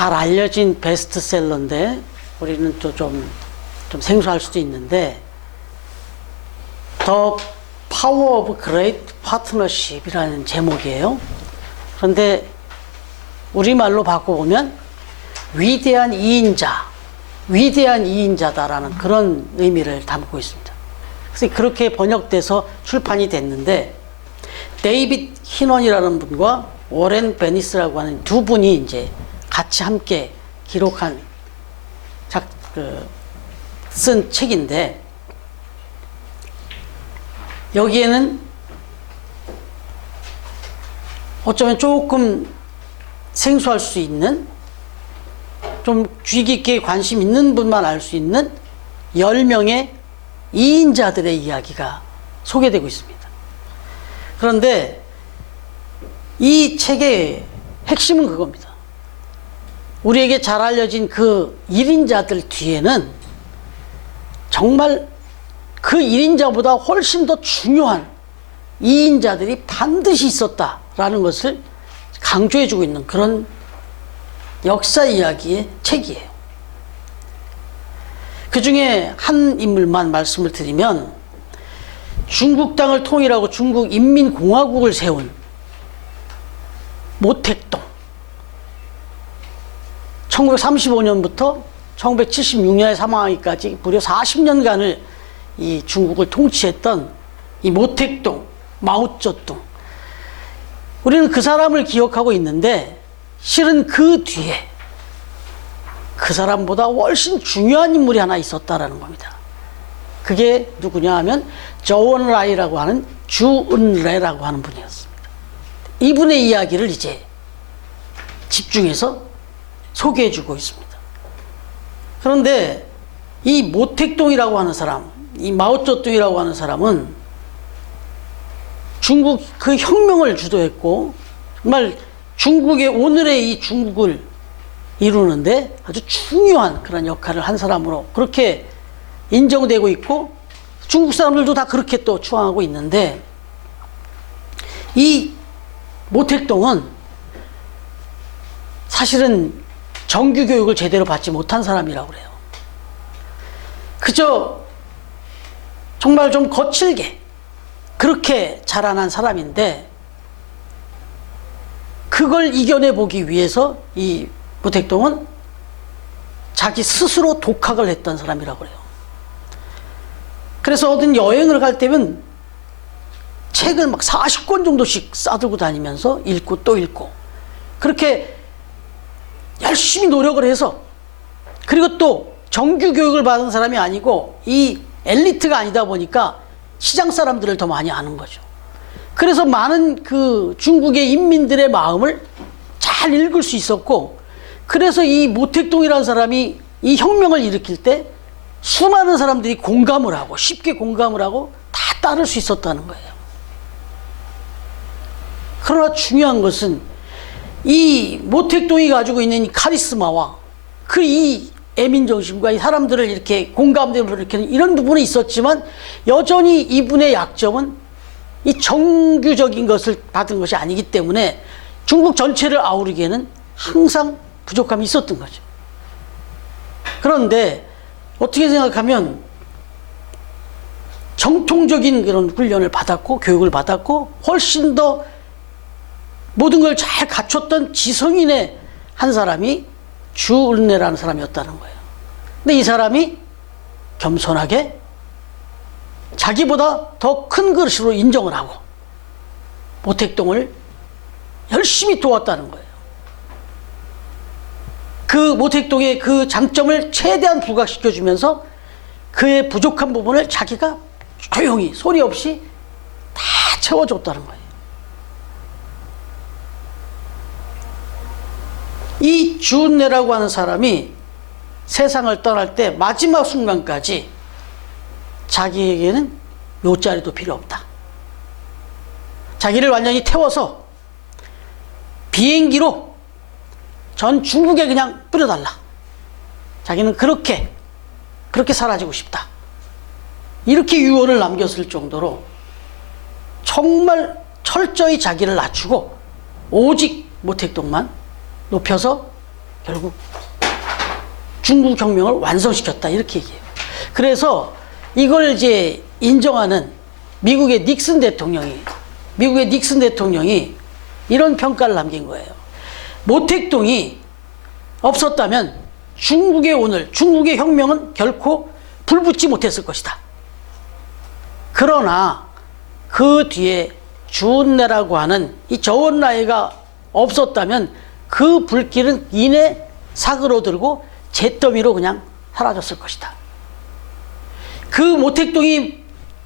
잘 알려진 베스트셀러인데 우리는 또 좀 생소할 수도 있는데 The Power of Great Partnership이라는 제목이에요. 그런데 우리말로 바꿔보면 위대한 이인자다라는 그런 의미를 담고 있습니다. 그래서 그렇게 번역돼서 출판이 됐는데 데이빗 히넌이라는 분과 워렌 베니스라고 하는 두 분이 이제 같이 함께 기록한 쓴 책인데 여기에는 어쩌면 조금 생소할 수 있는 좀 주의 깊게 관심 있는 분만 알 수 있는 10명의 이인자들의 이야기가 소개되고 있습니다. 그런데 이 책의 핵심은 그겁니다. 우리에게 잘 알려진 그 1인자들 뒤에는 정말 그 1인자보다 훨씬 더 중요한 2인자들이 반드시 있었다라는 것을 강조해주고 있는 그런 역사 이야기의 책이에요. 그 중에 한 인물만 말씀을 드리면 중국 땅을 통일하고 중국 인민공화국을 세운 모택동, 1935년부터 1976년에 사망하기까지 무려 40년간을 이 중국을 통치했던 이 모택동, 마오쩌둥. 우리는 그 사람을 기억하고 있는데 실은 그 뒤에 그 사람보다 훨씬 중요한 인물이 하나 있었다라는 겁니다. 그게 누구냐 하면 저원라이라고 하는 주은래라고 하는 분이었습니다. 이분의 이야기를 이제 집중해서 소개해주고 있습니다. 그런데 이 모택동이라고 하는 사람, 이 마오쩌둥이라고 하는 사람은 중국 그 혁명을 주도했고 정말 중국의 오늘의 이 중국을 이루는데 아주 중요한 그런 역할을 한 사람으로 그렇게 인정되고 있고 중국 사람들도 다 그렇게 또 추앙하고 있는데 이 모택동은 사실은 정규 교육을 제대로 받지 못한 사람이라고 그래요. 그저 정말 좀 거칠게 그렇게 자라난 사람인데 그걸 이겨내 보기 위해서 이 모택동은 자기 스스로 독학을 했던 사람이라고 그래요. 그래서 어떤 여행을 갈 때면 책을 막 40권 정도씩 싸들고 다니면서 읽고 또 읽고 그렇게 열심히 노력을 해서 그리고 또 정규 교육을 받은 사람이 아니고 이 엘리트가 아니다 보니까 시장 사람들을 더 많이 아는 거죠. 그래서 많은 그 중국의 인민들의 마음을 잘 읽을 수 있었고 그래서 이 모택동이라는 사람이 이 혁명을 일으킬 때 수많은 사람들이 공감을 하고 쉽게 공감을 하고 다 따를 수 있었다는 거예요. 그러나 중요한 것은 이 모택동이 가지고 있는 이 카리스마와 그 이 애민정신과 이 사람들을 이렇게 공감대를 일으키는 이런 부분이 있었지만 여전히 이분의 약점은 이 정규적인 것을 받은 것이 아니기 때문에 중국 전체를 아우르기에는 항상 부족함이 있었던 거죠. 그런데 어떻게 생각하면 정통적인 그런 훈련을 받았고 교육을 받았고 훨씬 더 모든 걸 잘 갖췄던 지성인의 한 사람이 주은래라는 사람이었다는 거예요. 근데 이 사람이 겸손하게 자기보다 더 큰 그릇으로 인정을 하고 모택동을 열심히 도왔다는 거예요. 그 모택동의 그 장점을 최대한 부각시켜주면서 그의 부족한 부분을 자기가 조용히 소리 없이 다 채워줬다는 거예요. 이 주은래라고 하는 사람이 세상을 떠날 때 마지막 순간까지 자기에게는 묘자리도 필요 없다. 자기를 완전히 태워서 비행기로 전 중국에 그냥 뿌려달라. 자기는 그렇게 사라지고 싶다. 이렇게 유언을 남겼을 정도로 정말 철저히 자기를 낮추고 오직 모택동만 높여서 결국 중국 혁명을 완성시켰다 이렇게 얘기해요. 그래서 이걸 이제 인정하는 미국의 닉슨 대통령이 이런 평가를 남긴 거예요. 모택동이 없었다면 중국의 혁명은 결코 불붙지 못했을 것이다. 그러나 그 뒤에 주은래라고 하는 이 저원라이가 없었다면 그 불길은 이내 사그러들고 잿더미로 그냥 사라졌을 것이다. 그 모택동이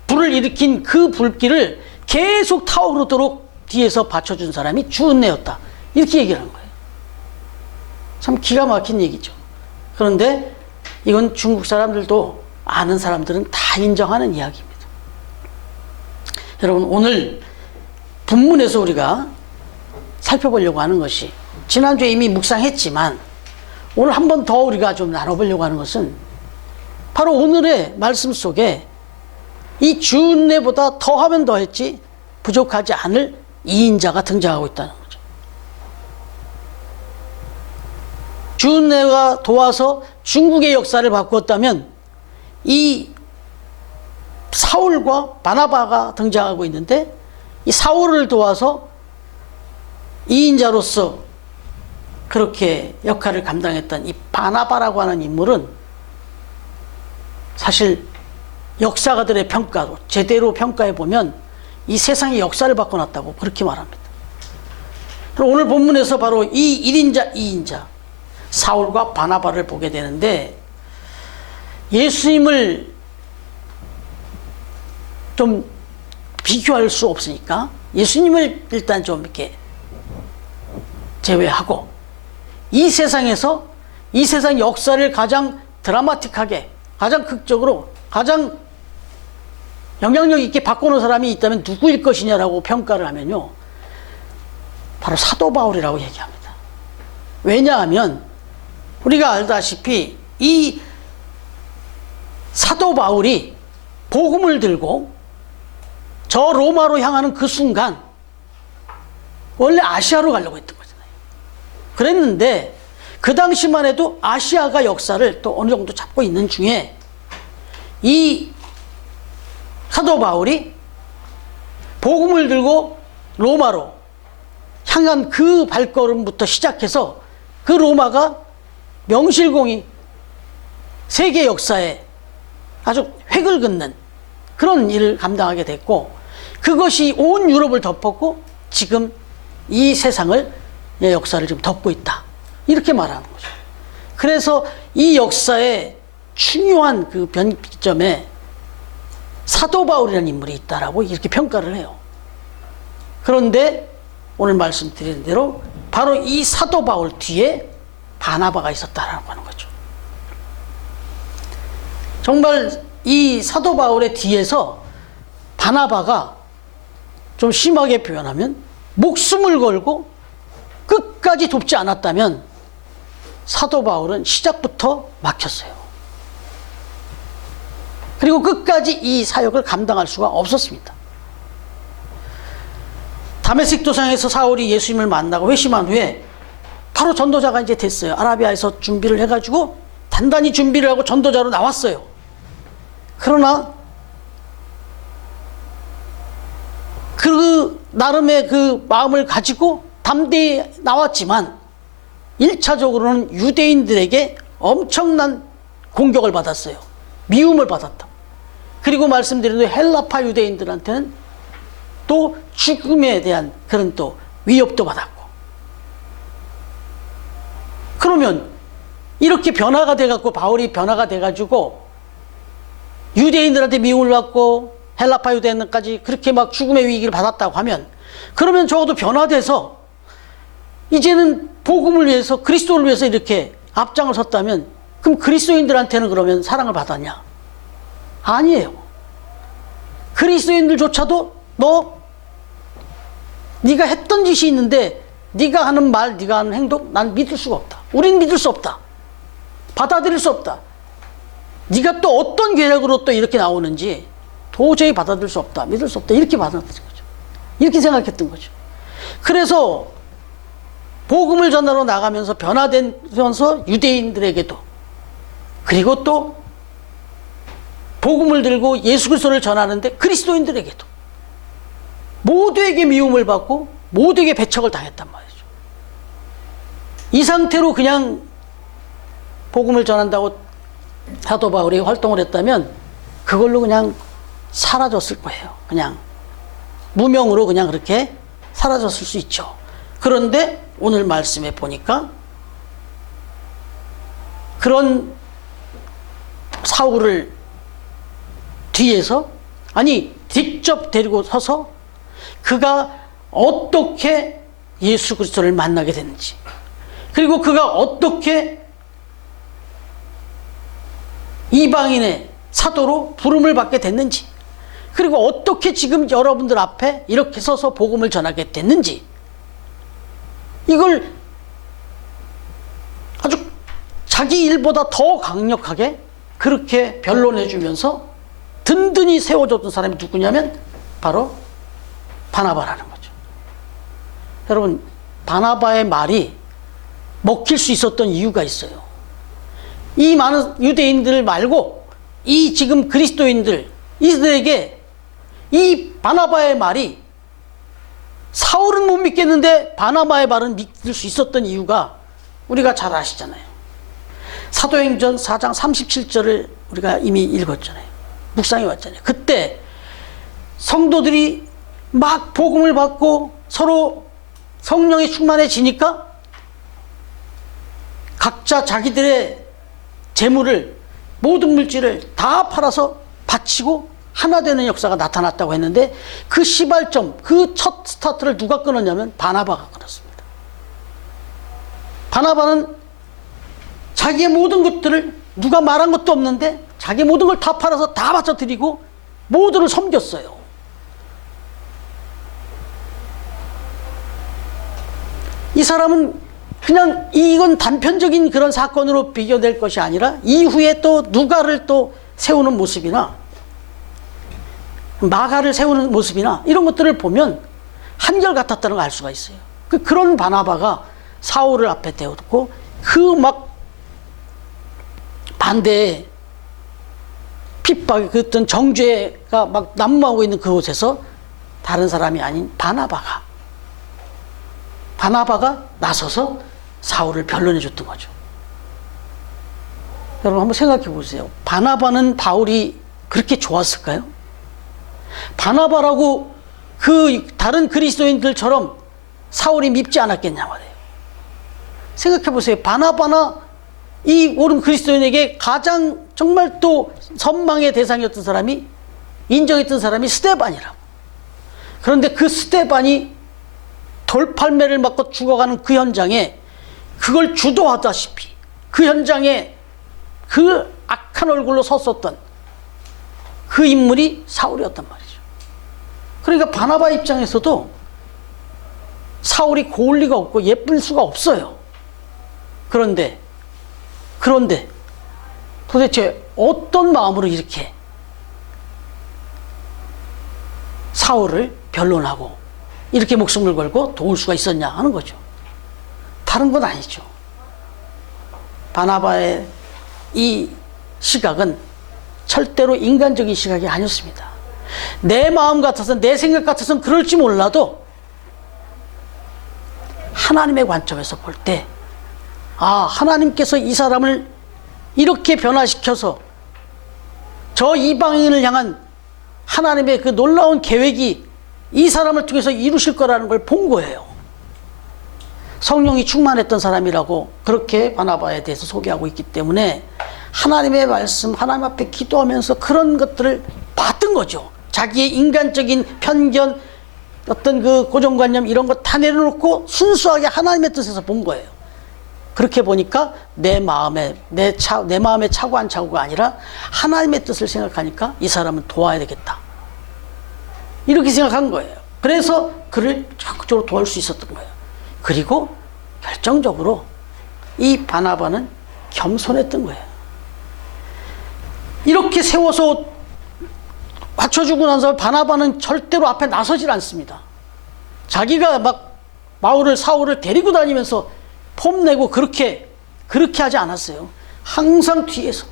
불을 일으킨 그 불길을 계속 타오르도록 뒤에서 받쳐준 사람이 주은래였다. 이렇게 얘기를 한 거예요. 참 기가 막힌 얘기죠. 그런데 이건 중국 사람들도 아는 사람들은 다 인정하는 이야기입니다. 여러분, 오늘 본문에서 우리가 살펴보려고 하는 것이, 지난주에 이미 묵상했지만 오늘 한 번 더 우리가 좀 나눠보려고 하는 것은 바로 오늘의 말씀 속에 이 주은래보다 더하면 더했지 부족하지 않을 이인자가 등장하고 있다는 거죠. 주은래가 도와서 중국의 역사를 바꾸었다면 이 사울과 바나바가 등장하고 있는데, 이 사울을 도와서 이인자로서 그렇게 역할을 감당했던 이 바나바라고 하는 인물은 사실 역사가들의 평가로 제대로 평가해 보면 이 세상의 역사를 바꿔놨다고 그렇게 말합니다. 그럼 오늘 본문에서 바로 이 1인자, 2인자 사울과 바나바를 보게 되는데, 예수님을 좀 비교할 수 없으니까 예수님을 일단 좀 이렇게 제외하고 이 세상에서 이 세상 역사를 가장 드라마틱하게, 가장 극적으로, 가장 영향력 있게 바꾸는 사람이 있다면 누구일 것이냐라고 평가를 하면요, 바로 사도 바울이라고 얘기합니다. 왜냐하면 우리가 알다시피 이 사도 바울이 복음을 들고 저 로마로 향하는 그 순간 원래 아시아로 가려고 했던 거잖아요. 그랬는데 그 당시만 해도 아시아가 역사를 또 어느 정도 잡고 있는 중에 이 사도 바울이 복음을 들고 로마로 향한 그 발걸음부터 시작해서 그 로마가 명실공히 세계 역사에 아주 획을 긋는 그런 일을 감당하게 됐고, 그것이 온 유럽을 덮었고 지금 이 세상을, 역사를 지금 덮고 있다, 이렇게 말하는 거죠. 그래서 이 역사의 중요한 그 변기점에 사도 바울이라는 인물이 있다라고 이렇게 평가를 해요. 그런데 오늘 말씀드린 대로 바로 이 사도 바울 뒤에 바나바가 있었다라고 하는 거죠. 정말 이 사도 바울의 뒤에서 바나바가 좀 심하게 표현하면 목숨을 걸고 끝까지 돕지 않았다면 사도 바울은 시작부터 막혔어요. 그리고 끝까지 이 사역을 감당할 수가 없었습니다. 다메섹 도상에서 사울이 예수님을 만나고 회심한 후에 바로 전도자가 이제 됐어요. 아라비아에서 준비를 해가지고 단단히 준비를 하고 전도자로 나왔어요. 그러나 그 나름의 그 마음을 가지고 담대히 나왔지만 1차적으로는 유대인들에게 엄청난 공격을 받았어요. 미움을 받았다. 그리고 말씀드린 대로 헬라파 유대인들한테는 또 죽음에 대한 그런 또 위협도 받았고. 그러면 이렇게 변화가 돼갖고, 바울이 변화가 돼가지고 유대인들한테 미움을 받고 헬라파 유대인들까지 그렇게 막 죽음의 위기를 받았다고 하면, 그러면 적어도 변화돼서 이제는 복음을 위해서, 그리스도를 위해서 이렇게 앞장을 섰다면, 그럼 그리스도인들한테는 그러면 사랑을 받았냐? 아니에요. 그리스도인들조차도 네가 했던 짓이 있는데 네가 하는 말, 네가 하는 행동 난 믿을 수가 없다. 우린 믿을 수 없다. 받아들일 수 없다. 네가 또 어떤 계략으로 또 이렇게 나오는지 도저히 받아들일 수 없다. 믿을 수 없다. 이렇게 받아들인 거죠. 이렇게 생각했던 거죠. 그래서 복음을 전하러 나가면서 변화되면서 유대인들에게도, 그리고 또 복음을 들고 예수 그리스도를 전하는데 그리스도인들에게도 모두에게 미움을 받고 모두에게 배척을 당했단 말이죠. 이 상태로 그냥 복음을 전한다고 사도 바울이 활동을 했다면 그걸로 그냥 사라졌을 거예요. 그냥 무명으로 그냥 그렇게 사라졌을 수 있죠. 그런데 오늘 말씀에 보니까 그런 사울을 뒤에서, 아니 직접 데리고 서서 그가 어떻게 예수 그리스도를 만나게 됐는지, 그리고 그가 어떻게 이방인의 사도로 부름을 받게 됐는지, 그리고 어떻게 지금 여러분들 앞에 이렇게 서서 복음을 전하게 됐는지, 이걸 아주 자기 일보다 더 강력하게 그렇게 변론해 주면서 든든히 세워줬던 사람이 누구냐면 바로 바나바라는 거죠. 여러분, 바나바의 말이 먹힐 수 있었던 이유가 있어요. 이 많은 유대인들 말고 이 지금 그리스도인들, 이들에게 이 바나바의 말이, 사울은 못 믿겠는데 바나바의 말은 믿을 수 있었던 이유가 우리가 잘 아시잖아요. 사도행전 4장 37절을 우리가 이미 읽었잖아요. 묵상해 왔잖아요. 그때 성도들이 막 복음을 받고 서로 성령이 충만해지니까 각자 자기들의 재물을, 모든 물질을 다 팔아서 바치고 하나 되는 역사가 나타났다고 했는데, 그 시발점, 그 첫 스타트를 누가 끊었냐면 바나바가 끊었습니다. 바나바는 자기의 모든 것들을, 누가 말한 것도 없는데 자기 모든 걸 다 팔아서 다 바쳐드리고 모두를 섬겼어요. 이 사람은 그냥 이건 단편적인 그런 사건으로 비교될 것이 아니라 이후에 또 누가를 또 세우는 모습이나 마가를 세우는 모습이나 이런 것들을 보면 한결같았다는 걸 알 수가 있어요. 그런 바나바가 사울을 앞에 대었고, 그 막 반대에 핍박이, 그 어떤 정죄가 막 난무하고 있는 그곳에서 다른 사람이 아닌 바나바가 나서서 사울을 변론해 줬던 거죠. 여러분 한번 생각해 보세요. 바나바는 바울이 그렇게 좋았을까요? 바나바라고 그 다른 그리스도인들처럼 사울이 밉지 않았겠냐 말이에요. 생각해 보세요. 바나바나 이 옳은 그리스도인에게 가장 정말 또 선망의 대상이었던 사람이, 인정했던 사람이 스데반이라고. 그런데 그 스데반이 돌팔매를 맞고 죽어가는 그 현장에 그걸 주도하다시피 그 현장에 그 악한 얼굴로 섰었던 그 인물이 사울이었단 말이죠. 그러니까 바나바 입장에서도 사울이 고울 리가 없고 예쁠 수가 없어요. 그런데 도대체 어떤 마음으로 이렇게 사울을 변론하고 이렇게 목숨을 걸고 도울 수가 있었냐 하는 거죠. 다른 건 아니죠. 바나바의 이 시각은 절대로 인간적인 시각이 아니었습니다. 내 마음 같아서, 내 생각 같아서는 그럴지 몰라도 하나님의 관점에서 볼 때, 아, 하나님께서 이 사람을 이렇게 변화시켜서 저 이방인을 향한 하나님의 그 놀라운 계획이 이 사람을 통해서 이루실 거라는 걸 본 거예요. 성령이 충만했던 사람이라고 그렇게 바나바에 대해서 소개하고 있기 때문에 하나님의 말씀, 하나님 앞에 기도하면서 그런 것들을 봤던 거죠. 자기의 인간적인 편견, 어떤 그 고정관념 이런 거 다 내려놓고 순수하게 하나님의 뜻에서 본 거예요. 그렇게 보니까 내 마음의 착오 안 착오가 아니라 하나님의 뜻을 생각하니까 이 사람은 도와야 되겠다, 이렇게 생각한 거예요. 그래서 그를 적극적으로 도울 수 있었던 거예요. 그리고 결정적으로 이 바나바는 겸손했던 거예요. 이렇게 세워서 받쳐주고 나서 바나바는 절대로 앞에 나서질 않습니다. 자기가 막 사울을 데리고 다니면서 폼내고 그렇게 하지 않았어요. 항상 뒤에서.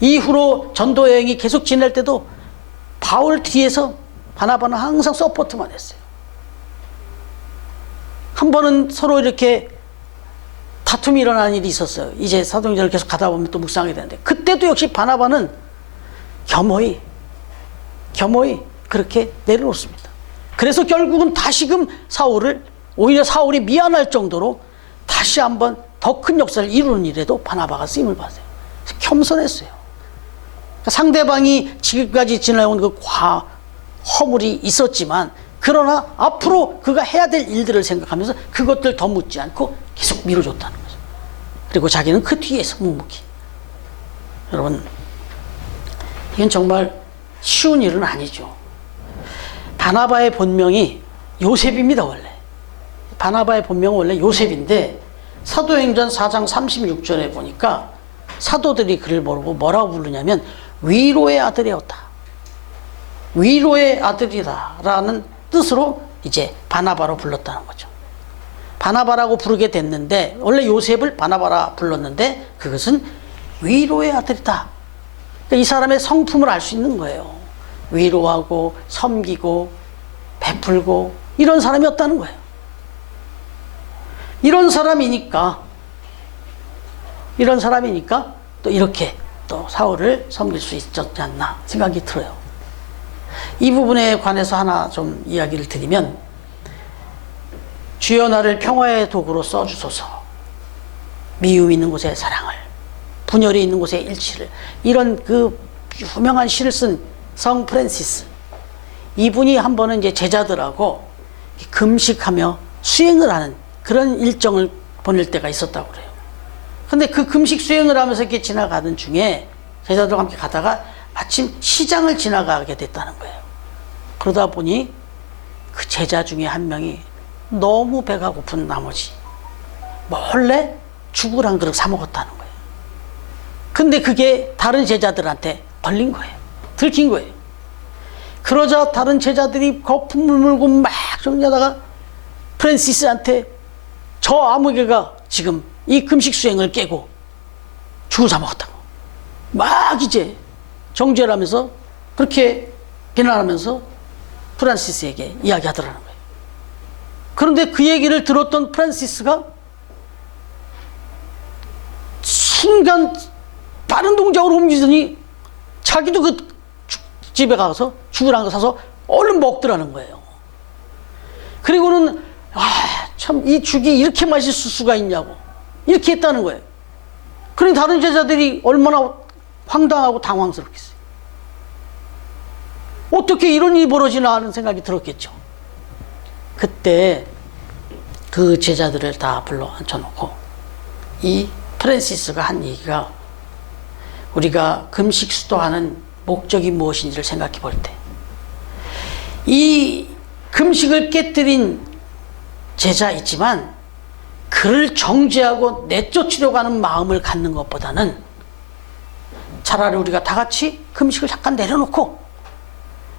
이후로 전도 여행이 계속 지낼 때도 바울 뒤에서 바나바는 항상 서포트만 했어요. 한 번은 서로 이렇게 다툼이 일어나는 일이 있었어요. 이제 사도행전을 계속 가다 보면 또 묵상하게 되는데, 그때도 역시 바나바는 겸허히 그렇게 내려놓습니다. 그래서 결국은 다시금 오히려 사울이 미안할 정도로 다시 한번 더 큰 역사를 이루는 일에도 바나바가 쓰임을 받아요. 겸손했어요. 그러니까 상대방이 지금까지 지나온 그 허물이 있었지만, 그러나 앞으로 그가 해야 될 일들을 생각하면서 그것들 더 묻지 않고 계속 밀어줬다는 거죠. 그리고 자기는 그 뒤에서 묵묵히. 여러분, 이건 정말 쉬운 일은 아니죠. 바나바의 본명이 요셉입니다. 원래 바나바의 본명은 원래 요셉인데, 사도행전 4장 36절에 보니까 사도들이 그를 모르고 뭐라고 부르냐면 위로의 아들이었다, 위로의 아들이다 라는 뜻으로 이제 바나바로 불렀다는 거죠. 바나바라고 부르게 됐는데, 원래 요셉을 바나바라 불렀는데 그것은 위로의 아들이다. 그러니까 이 사람의 성품을 알 수 있는 거예요. 위로하고 섬기고 베풀고 이런 사람이었다는 거예요. 이런 사람이니까 또 이렇게 또 사울을 섬길 수 있었지 않나 생각이 들어요. 이 부분에 관해서 하나 좀 이야기를 드리면, 주여 나를 평화의 도구로 써주소서, 미움 있는 곳에 사랑을, 분열이 있는 곳에 일치를, 이런 그 유명한 시를 쓴 성 프란시스, 이분이 한 번은 이제 제자들하고 금식하며 수행을 하는 그런 일정을 보낼 때가 있었다고 그래요. 근데 그 금식 수행을 하면서 이렇게 지나가던 중에 제자들과 함께 가다가 마침 시장을 지나가게 됐다는 거예요. 그러다 보니 그 제자 중에 한 명이 너무 배가 고픈 나머지 몰래 죽을 한 그릇 사 먹었다는 거예요. 근데 그게 다른 제자들한테 걸린 거예요. 들킨 거예요. 그러자 다른 제자들이 거품을 물고 막 정리하다가 프란시스한테 저 아무개가 지금 이 금식 수행을 깨고 죽을 사 먹었다고 막 이제 정죄를 하면서 그렇게 비난하면서 프란시스에게 이야기하더라는 거예요. 그런데 그 얘기를 들었던 프란시스가 순간 빠른 동작으로 옮기더니 자기도 그 집에 가서 죽을 한 거 사서 얼른 먹더라는 거예요. 그리고는 참 이 죽이 이렇게 맛있을 수가 있냐고 이렇게 했다는 거예요. 그러니 다른 제자들이 얼마나 황당하고 당황스럽겠어요. 어떻게 이런 일이 벌어지나 하는 생각이 들었겠죠. 그때 그 제자들을 다 불러 앉혀놓고 이 프란시스가 한 얘기가, 우리가 금식 수도하는 목적이 무엇인지를 생각해 볼 때, 이 금식을 깨뜨린 제자 있지만 그를 정죄하고 내쫓으려고 하는 마음을 갖는 것보다는 차라리 우리가 다 같이 금식을 잠깐 내려놓고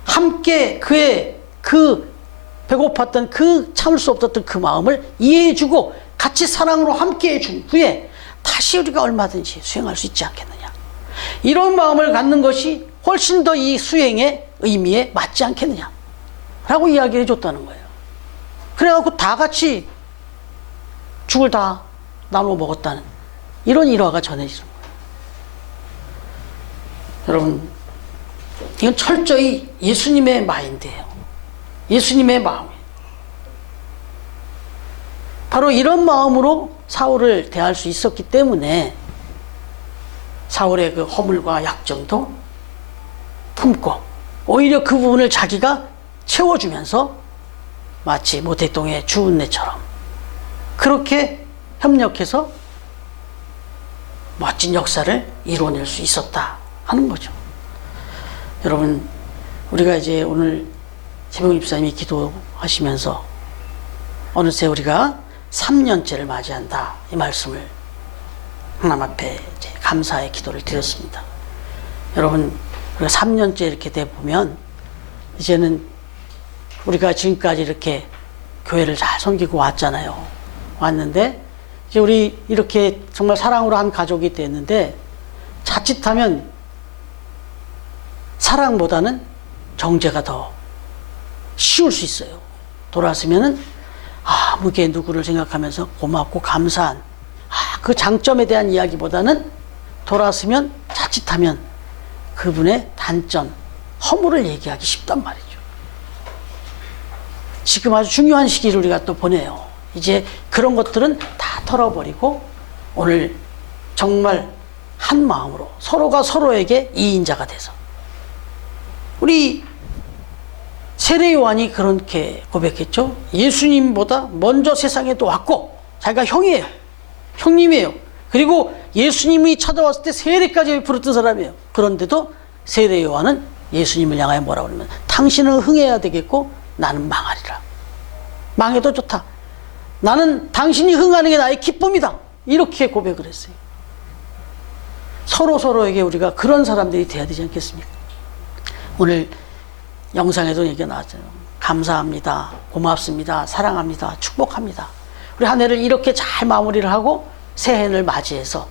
함께 그의 그 배고팠던 그 참을 수 없었던 그 마음을 이해해주고 같이 사랑으로 함께 해준 후에 다시 우리가 얼마든지 수행할 수 있지 않겠느냐, 이런 마음을 갖는 것이 훨씬 더 이 수행의 의미에 맞지 않겠느냐 라고 이야기해 줬다는 거예요. 그래갖고 다 같이 죽을 다 나눠 먹었다는 이런 일화가 전해지는 거예요. 여러분, 이건 철저히 예수님의 마인드예요. 예수님의 마음이에요. 바로 이런 마음으로 사울을 대할 수 있었기 때문에 사울의 그 허물과 약점도 품고 오히려 그 부분을 자기가 채워주면서 마치 모택동의 주은내처럼 그렇게 협력해서 멋진 역사를 이뤄낼 수 있었다 하는 거죠. 여러분, 우리가 이제 오늘 최병훈 집사님이 기도하시면서 어느새 우리가 3년째를 맞이한다 이 말씀을 하나님 앞에 이제 감사의 기도를 드렸습니다. 여러분, 우리가 3년째 이렇게 돼 보면 이제는 우리가 지금까지 이렇게 교회를 잘 섬기고 왔잖아요. 왔는데 이제 우리 이렇게 정말 사랑으로 한 가족이 됐는데 자칫하면 사랑보다는 정죄가 더 쉬울 수 있어요. 돌아서면은 아무게 누구를 생각하면서 고맙고 감사한 그 장점에 대한 이야기보다는 돌아서면 자칫하면 그분의 단점, 허물을 얘기하기 쉽단 말이죠. 지금 아주 중요한 시기를 우리가 또 보내요. 이제 그런 것들은 다 털어버리고 오늘 정말 한 마음으로 서로가 서로에게 이인자가 돼서 우리 세례 요한이 그렇게 고백했죠. 예수님보다 먼저 세상에도 왔고 자기가 형이에요. 형님이에요. 그리고 예수님이 찾아왔을 때 세례까지 베풀었던 사람이에요. 그런데도 세례 요한은 예수님을 향하여 뭐라고 그러면 당신은 흥해야 되겠고 나는 망하리라. 망해도 좋다. 나는 당신이 흥하는 게 나의 기쁨이다. 이렇게 고백을 했어요. 서로에게 우리가 그런 사람들이 돼야 되지 않겠습니까? 오늘 영상에도 얘기가 나왔잖아요. 감사합니다. 고맙습니다. 사랑합니다. 축복합니다. 우리 한 해를 이렇게 잘 마무리를 하고 새해를 맞이해서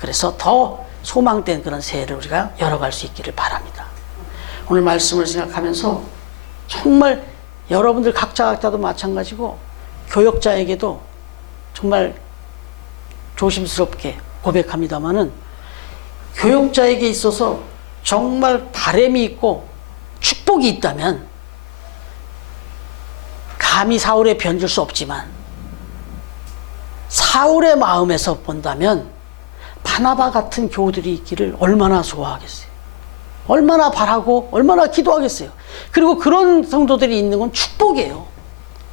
그래서 더 소망된 그런 새해를 우리가 열어갈 수 있기를 바랍니다. 오늘 말씀을 생각하면서 정말 여러분들 각자도 마찬가지고 교역자에게도 정말 조심스럽게 고백합니다마는 교역자에게 있어서 정말 바람이 있고 축복이 있다면 감히 사울에 변줄 수 없지만 사울의 마음에서 본다면 바나바 같은 교우들이 있기를 얼마나 소화하겠어요. 얼마나 바라고 얼마나 기도하겠어요. 그리고 그런 성도들이 있는 건 축복이에요.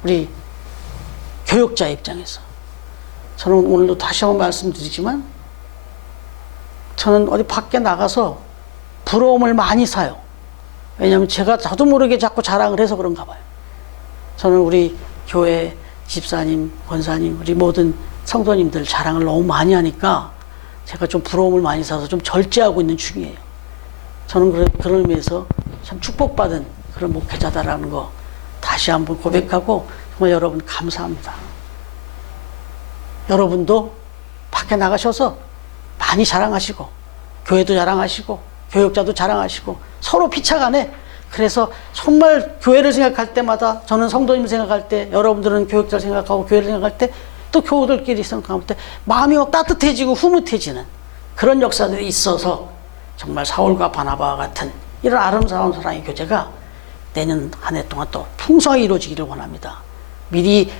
우리 교역자 입장에서. 저는 오늘도 다시 한번 말씀드리지만 저는 어디 밖에 나가서 부러움을 많이 사요. 왜냐하면 제가 저도 모르게 자꾸 자랑을 해서 그런가 봐요. 저는 우리 교회 집사님, 권사님, 우리 모든 성도님들 자랑을 너무 많이 하니까 제가 좀 부러움을 많이 사서 좀 절제하고 있는 중이에요. 저는 그런 의미에서 참 축복받은 그런 목회자다라는 거 다시 한번 고백하고 정말 여러분 감사합니다. 여러분도 밖에 나가셔서 많이 자랑하시고 교회도 자랑하시고 교역자도 자랑하시고 서로 피차간에 그래서 정말 교회를 생각할 때마다 저는 성도님을 생각할 때 여러분들은 교역자를 생각하고 교회를 생각할 때 또 교우들끼리 생각할 때 마음이 막 따뜻해지고 흐뭇해지는 그런 역사들이 있어서 정말 사울과 바나바와 같은 이런 아름다운 사랑의 교제가 내년 한 해 동안 또 풍성하게 이루어지기를 원합니다. 미리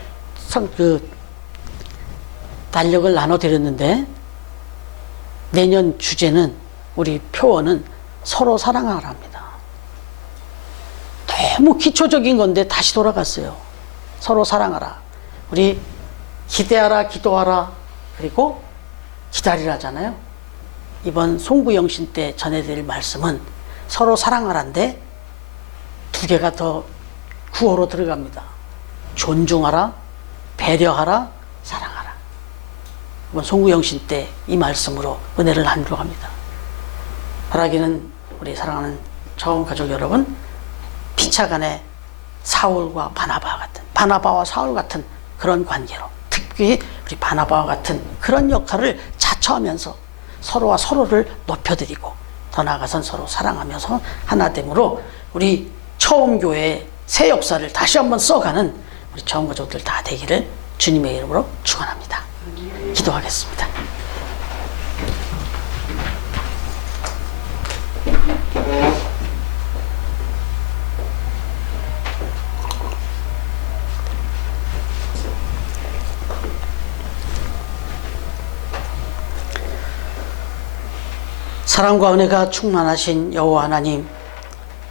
달력을 나눠드렸는데 내년 주제는 우리 표어는 서로 사랑하라입니다. 너무 기초적인 건데 다시 돌아갔어요. 서로 사랑하라. 우리 기대하라, 기도하라, 그리고 기다리라잖아요. 이번 송구영신 때 전해드릴 말씀은 서로 사랑하라인데 두 개가 더 구어로 들어갑니다. 존중하라, 배려하라, 사랑하라. 이번 송구영신 때 이 말씀으로 은혜를 나누려고 합니다. 바라기는 우리 사랑하는 처음 가족 여러분, 피차간에 사울과 바나바와 같은, 바나바와 사울 같은 그런 관계로 특히 우리 바나바와 같은 그런 역할을 자처하면서 서로와 서로를 높여드리고 더 나아가선 서로 사랑하면서 하나됨으로 우리 처음 교회의 새 역사를 다시 한번 써가는 우리 처음 가족들 다 되기를 주님의 이름으로 축원합니다. 기도하겠습니다. 사랑과 은혜가 충만하신 여호와 하나님,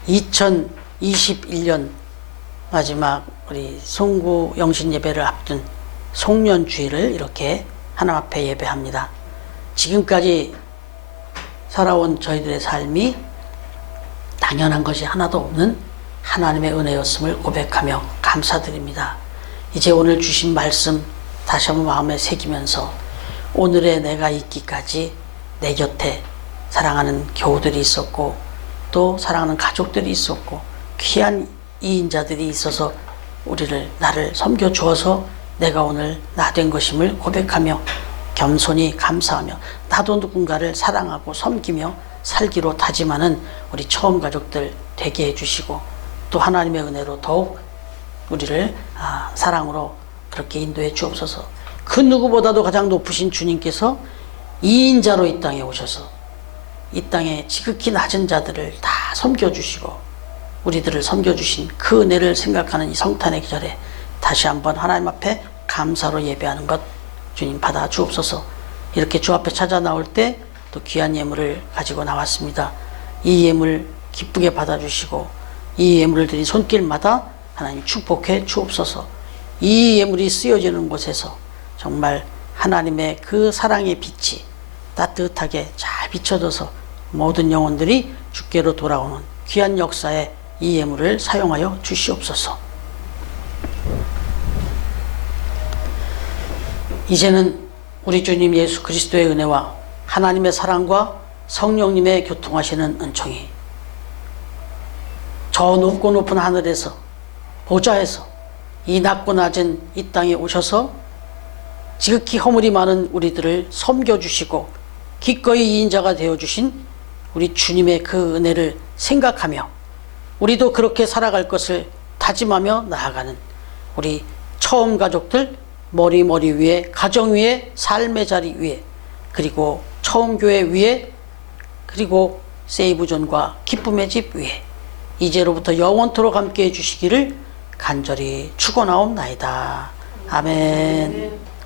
2021년 마지막 우리 송구 영신 예배를 앞둔 송년주일을 이렇게 하나님 앞에 예배합니다. 지금까지 살아온 저희들의 삶이 당연한 것이 하나도 없는 하나님의 은혜였음을 고백하며 감사드립니다. 이제 오늘 주신 말씀 다시 한번 마음에 새기면서 오늘의 내가 있기까지 내 곁에 사랑하는 교우들이 있었고 또 사랑하는 가족들이 있었고 귀한 이인자들이 있어서 나를 섬겨 주어서 내가 오늘 나 된 것임을 고백하며 겸손히 감사하며 나도 누군가를 사랑하고 섬기며 살기로 다짐하는 우리 처음 가족들 되게 해주시고, 또 하나님의 은혜로 더욱 우리를 사랑으로 그렇게 인도해 주옵소서. 그 누구보다도 가장 높으신 주님께서 2인자로 이 땅에 오셔서 이 땅에 지극히 낮은 자들을 다 섬겨주시고 우리들을 섬겨주신 그 은혜를 생각하는 이 성탄의 계절에 다시 한번 하나님 앞에 감사로 예배하는 것 주님 받아 주옵소서. 이렇게 주 앞에 찾아 나올 때 또 귀한 예물을 가지고 나왔습니다. 이 예물 기쁘게 받아주시고 이 예물을 드린 손길마다 하나님 축복해 주옵소서. 이 예물이 쓰여지는 곳에서 정말 하나님의 그 사랑의 빛이 따뜻하게 잘 비춰져서 모든 영혼들이 주께로 돌아오는 귀한 역사에 이 예물을 사용하여 주시옵소서. 이제는 우리 주님 예수 그리스도의 은혜와 하나님의 사랑과 성령님의 교통하시는 은총이 저 높고 높은 하늘에서 보좌에서 이 낮고 낮은 이 땅에 오셔서 지극히 허물이 많은 우리들을 섬겨주시고 기꺼이 2인자가 되어주신 우리 주님의 그 은혜를 생각하며 우리도 그렇게 살아갈 것을 다짐하며 나아가는 우리 처음 가족들 머리 위에, 가정 위에, 삶의 자리 위에, 그리고 처음 교회 위에, 그리고 세이브존과 기쁨의 집 위에 이제로부터 영원토록 함께 해주시기를 간절히 축원하옵나이다. 아멘.